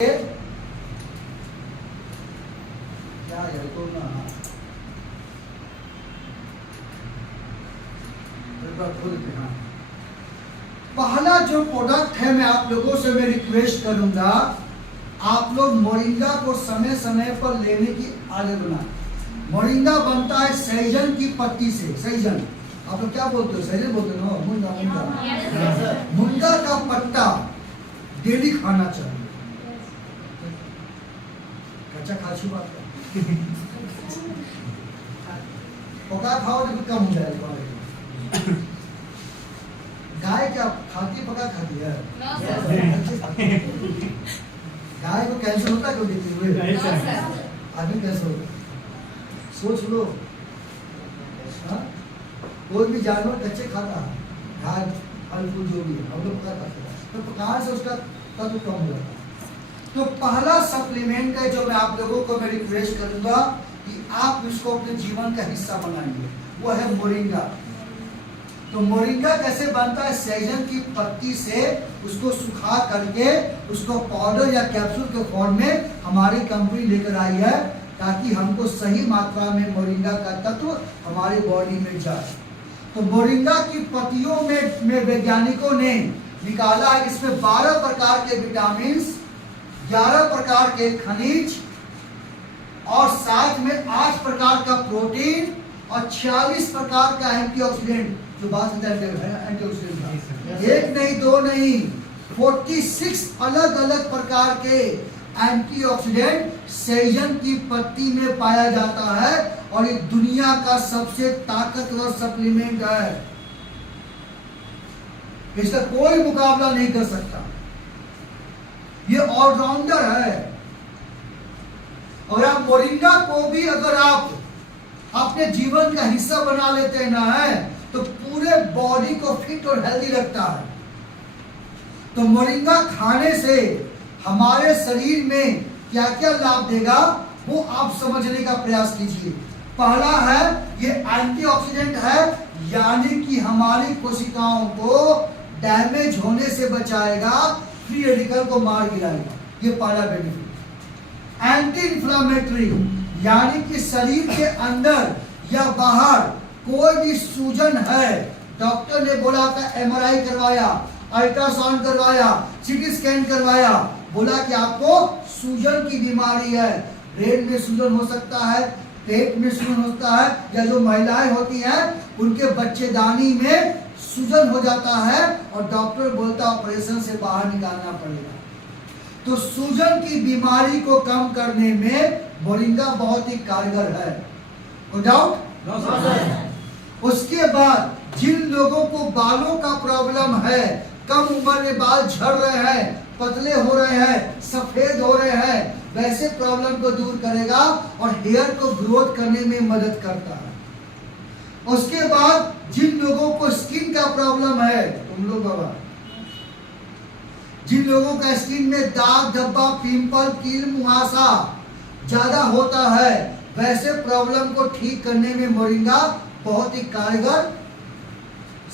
क्या है तो ना पहला जो प्रोडक्ट है मैं आप लोगों से मैं रिक्वेस्ट करूंगा, आप लोग मोरिंगा को समय समय पर लेने की आदत बनाएं। मोरिंगा बनता है सहजन की पत्ती से। सहजन आप लोग क्या बोलते हो? सहजन बोलते हो? मुनगा मुनगा मुनगा का पत्ता डेली खाना चाहिए। कच्चा खाची बात है, पका खाओ तो कम हो जाएगा। गाय क्या खाती पका खाती है? गाय को कैंसर होता है क्यों देते हुए? आदमी कैंसर होता है? सोच लो, कोई भी जानवर कच्चे खाता है, घास फल फूल जो भी है हम लोग पका खाते हैं, तो पकाने से उसका तत्व कम हो जाता है। तो पहला सप्लीमेंट है जो मैं आप लोगों को मैं रिक्वेस्ट करूंगा कि आप इसको अपने जीवन का हिस्सा बनाएंगे, वो है मोरिंगा। तो मोरिंगा कैसे बनता है? सहजन की पत्ती से उसको सुखा करके उसको पाउडर या कैप्सूल के फॉर्म में हमारी कंपनी लेकर आई है, ताकि हमको सही मात्रा में मोरिंगा का तत्व हमारी बॉडी में जाए। तो मोरिंगा की पत्तियों में वैज्ञानिकों ने निकाला है, इसमें 12 प्रकार के विटामिन, 11 प्रकार के खनिज और साथ में 8 प्रकार का प्रोटीन और 46 प्रकार का एंटीऑक्सीडेंट, जो बात है एंटीऑक्सीडेंट, एक नहीं दो नहीं 46 अलग अलग प्रकार के एंटीऑक्सीडेंट सहजन की पत्ती में पाया जाता है, और ये दुनिया का सबसे ताकतवर सप्लीमेंट है। इसका कोई मुकाबला नहीं कर सकता, ये ऑलराउंडर है। और आप मोरिंगा को भी अगर आप अपने जीवन का हिस्सा बना लेते हैं ना है, तो पूरे बॉडी को फिट और हेल्दी रखता है। तो मोरिंगा खाने से हमारे शरीर में क्या क्या लाभ देगा वो आप समझने का प्रयास कीजिए। पहला है ये एंटीऑक्सीडेंट है, यानी कि हमारी कोशिकाओं को डैमेज होने से बचाएगा, फ्री रेडिकल को मार गिराएगा, ये पहला बेनिफिट। एंटी इंफ्लेमेटरी, यानी कि शरीर के अंदर या बाहर कोई भी सूजन है, डॉक्टर ने बोला था एमआरआई करवाया, अल्ट्रासाउंड करवाया, सीटी स्कैन करवाया, बोला कि आपको सूजन की बीमारी है, ब्रेन में सूजन हो सकता है, पेट में सूजन होता है, या जो महिलाएं होती हैं उनके बच्चेदानी में सूजन हो जाता है और डॉक्टर बोलता ऑपरेशन से बाहर निकालना पड़ेगा। तो सूजन की बीमारी को कम करने में मोरिंगा बहुत ही कारगर है, नो डाउट। उसके बाद जिन लोगों को बालों का प्रॉब्लम है, कम उम्र में बाल झड़ रहे हैं, पतले हो रहे हैं, सफेद हो रहे हैं, वैसे प्रॉब्लम को दूर करेगा और हेयर को ग्रोथ करने में मदद करता है। उसके बाद जिन लोगों को स्किन का प्रॉब्लम है, तुम लोग बाबा, जिन लोगों का स्किन में दाग धब्बा, पिंपल, कील, मुहासा ज्यादा होता है, वैसे प्रॉब्लम को ठीक करने में मोरिंगा बहुत ही कारगर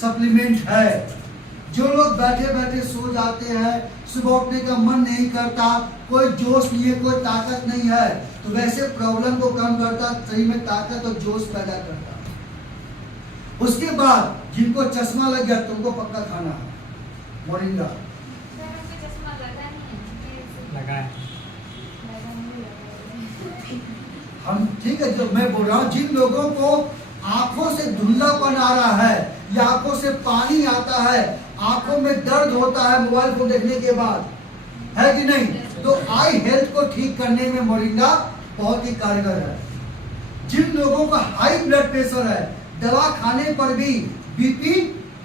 सप्लीमेंट है। जो लोग बैठे बैठे सो जाते हैं, सुबह उठने का मन नहीं करता, कोई जोश नहीं है, कोई ताकत नहीं है, तो वैसे प्रॉब्लम को कम करता, शरीर में ताकत और जोश पैदा करता। उसके बाद जिनको चश्मा लग गया, तुमको पक्का खाना है मोरिंगा। हम ठीक है, जो मैं बोल रहा हूँ, जिन लोगों को आंखों से धुंधलापन आ रहा है या आंखों से पानी आता है, आंखों में दर्द होता है मोबाइल फोन देखने के बाद, है कि नहीं, तो आई हेल्थ को ठीक करने में मोरिंगा बहुत ही कारगर है। जिन लोगों का हाई ब्लड प्रेशर है, दवा खाने पर भी बीपी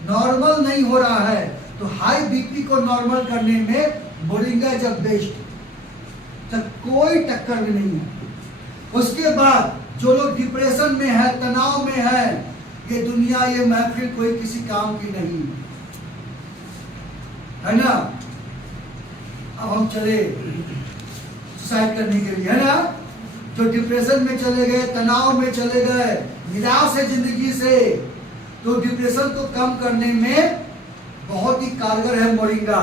नॉर्मल नहीं हो रहा है, तो हाई बीपी को नॉर्मल करने में मोरिंगा इज बेस्ट, तो कोई टक्कर भी नहीं है। उसके बाद जो लोग डिप्रेशन में है, तनाव में है, ये दुनिया, ये महफिल कोई किसी काम की नहीं है ना। अब हम चले सुसाइड करने के लिए, है ना, जो डिप्रेशन में चले गए, तनाव में चले गए, निराश है जिंदगी से, तो डिप्रेशन को कम करने में बहुत ही कारगर है मोरिंगा।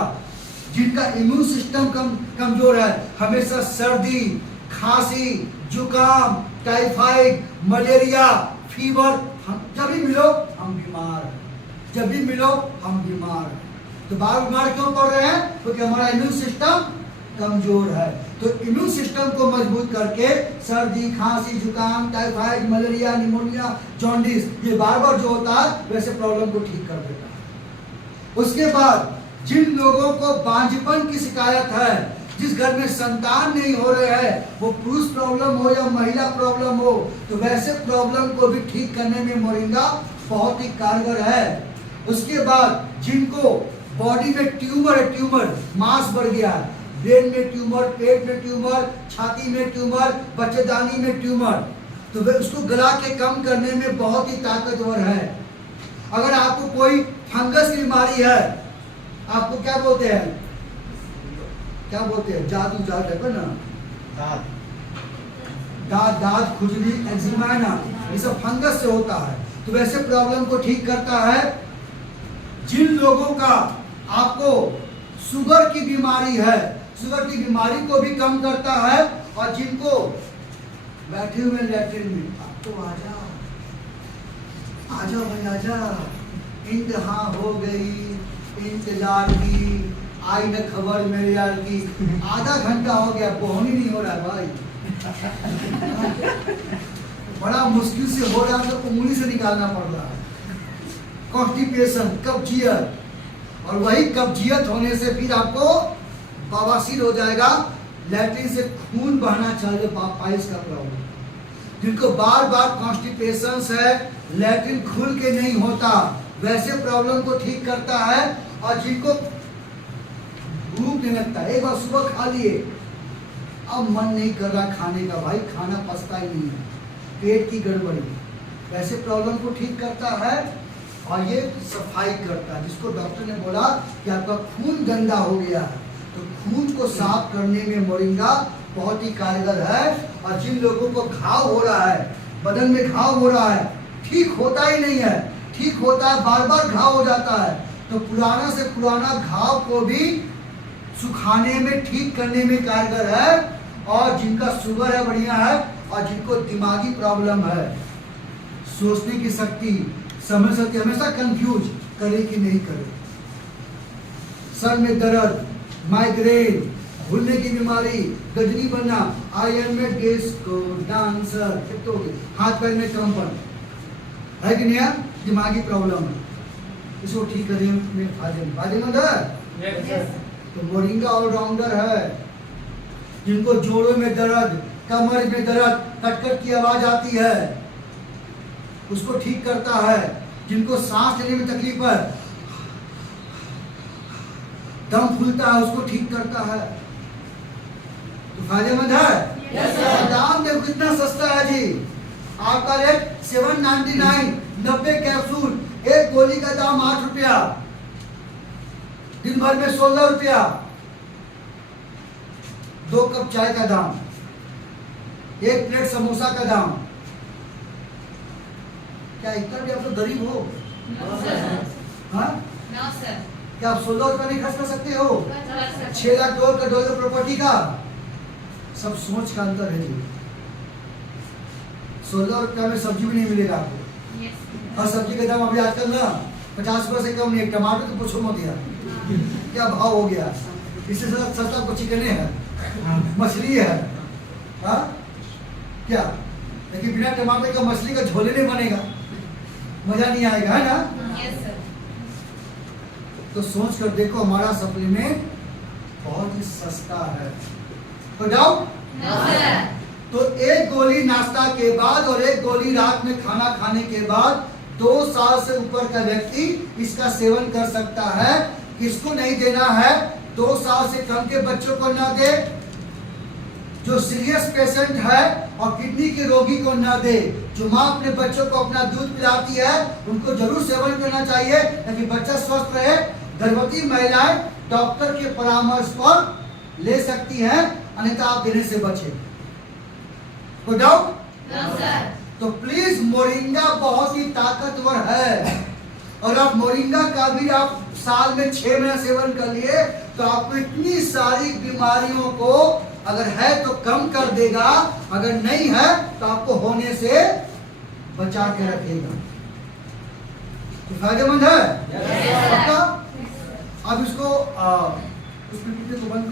जिनका इम्यून सिस्टम कमजोर है, हमेशा सर्दी, खांसी, जुकाम, टाइफाइड, मलेरिया, फीवर, जब भी मिलो हम बीमार हैं, जब भी मिलो हम बीमार हैं। तो बार बीमार क्यों पड़ रहे हैं? क्योंकि हमारा इम्यून सिस्टम कमजोर है। तो इम्यून सिस्टम को मजबूत करके सर्दी, खांसी, जुकाम, टाइफाइड, मलेरिया, निमोनिया, जॉन्डिस, ये बार बार जो होता है वैसे प्रॉब्लम को ठीक कर देता है। उसके बाद जिन लोगों को बांझपन की शिकायत है, जिस घर में संतान नहीं हो रहे हैं, वो पुरुष प्रॉब्लम हो या महिला प्रॉब्लम हो, तो वैसे प्रॉब्लम को भी ठीक करने में मोरिंगा बहुत ही कारगर है। उसके बाद जिनको बॉडी में ट्यूमर है, ट्यूमर मांस बढ़ गया है, ब्रेन में ट्यूमर, पेट में ट्यूमर, छाती में ट्यूमर, बच्चेदानी में ट्यूमर, तो वे उसको गला के कम करने में बहुत ही ताकतवर है। अगर आपको कोई फंगस की बीमारी है, आपको क्या बोलते हैं, क्या बोलते हैं, जादू है ना, दाद खुजली, एक्जिमा है ना, ये सब फंगस से होता है। तो वैसे प्रॉब्लम को ठीक करता है। जिन लोगों का आपको शुगर की बीमारी है, शुगर की बीमारी को भी कम करता है। और जिनको बैठे हुए लैट्रिन में, आप तो आजा भाई आजा, इंतहा हो गई, इंतजार की, आई न खबर मेरे यार की, आधा घंटा हो गया, पहुंच ही नहीं हो रहा है भाई। बड़ा मुश्किल से हो रहा है, तो उंगली से निकालना पड़ रहा है। कॉन्स्टिपेशन, कब्जियत, और वही कब्जियत होने से फिर आपको बवासीर हो जाएगा, लैट्रिन से खून बहना चाहिए, पाइल्स का प्रॉब्लम। जिनको बार बार कॉन्स्टिपेशन है, लैट्रिन खुल के नहीं होता, वैसे प्रॉब्लम को ठीक करता है। और जिनको भूख नहीं लगता, एक बार सुबह खा लिए, अब मन नहीं कर रहा खाने का, भाई खाना पचता ही नहीं है, पेट की गड़बड़ी, वैसे प्रॉब्लम को ठीक करता है। और ये सफाई करता है, जिसको डॉक्टर ने बोला कि आपका खून गंदा हो गया है, तो खून को साफ करने में मोरिंगा बहुत ही कारगर है। और जिन लोगों को घाव हो रहा है, बदन में घाव हो रहा है, ठीक होता ही नहीं है, ठीक होता है बार बार घाव हो जाता है, तो पुराना से पुराना घाव को भी सुखाने में, ठीक करने में कारगर है। और जिनका शुगर है बढ़िया है, और जिनको दिमागी प्रॉब्लम है, सोचने की शक्ति, समझ सकती, हमेशा कंफ्यूज, करे कि नहीं करे, सर में दर्द, माइग्रेन, भूलने की बीमारी, गजनी बनना, आयरन में डिस्को डांसर, हाथ पैर में कंपन है कि नहीं है, दिमागी प्रॉब्लम है, इसको ठीक करने में फायदेमंद है। तो मोरिंगा ऑलराउंडर है। जिनको जोड़ों में दर्द, कमर में दर्द, कटकट की आवाज आती है, उसको ठीक करता है। जिनको सांस लेने में तकलीफ है, दम फूलता है, उसको ठीक करता है। तो फायदेमंद है। दाम देखो कितना सस्ता है जी, आपका रेट 799, 90 कैप्सूल, एक गोली का दाम 8 रुपया, दिन भर में 16 रुपया, 2 कप चाय का दाम, 1 प्लेट समोसा का दाम। क्या इतना भी आप तो गरीब हो? हाँ? क्या आप 16 रुपया नहीं खर्च कर सकते हो? 6 लाख डॉलर का डॉलर प्रॉपर्टी का, सब सोच का अंतर है जी। 16 रुपया में सब्जी भी नहीं मिलेगा आपको। और सब्जी का दाम अभी आजकल ना 50 रुपये से कम नहीं, टमाटर तो पूछो मत यार, क्या भाव हो गया। इससे सस्ता आपको चिकन है, मछली है, हाँ क्या, लेकिन बिना टमाटर का मछली का झोले नहीं बनेगा, मजा नहीं आएगा, है ना। Yes sir. तो सोच कर देखो, हमारा सप्लीमेंट बहुत ही सस्ता है। तो डाउट? तो एक गोली नाश्ता के बाद और एक गोली रात में खाना खाने के बाद 2 साल से ऊपर का व्यक्ति इसका सेवन कर सकता है। किसको नहीं देना है? 2 साल से कम के बच्चों को ना दे, जो सीरियस पेशेंट है और किडनी के रोगी को ना दे। जो माँ अपने बच्चों को अपना दूध पिलाती है उनको जरूर सेवन करना चाहिए ताकि बच्चा स्वस्थ रहे। गर्भवती महिलाएं डॉक्टर के परामर्श पर ले सकती हैं, अन्यथा आप देने से बचे। कोई डाउट? तो प्लीज मोरिंगा बहुत ही ताकतवर है, और आप मोरिंगा का भी आप साल में 6 महीना सेवन कर लिए तो आपको इतनी सारी बीमारियों को अगर है तो कम कर देगा, अगर नहीं है तो आपको होने से बचा के रखेगा। तो फायदेमंद है। अब इसको उस पीपीटी को बंद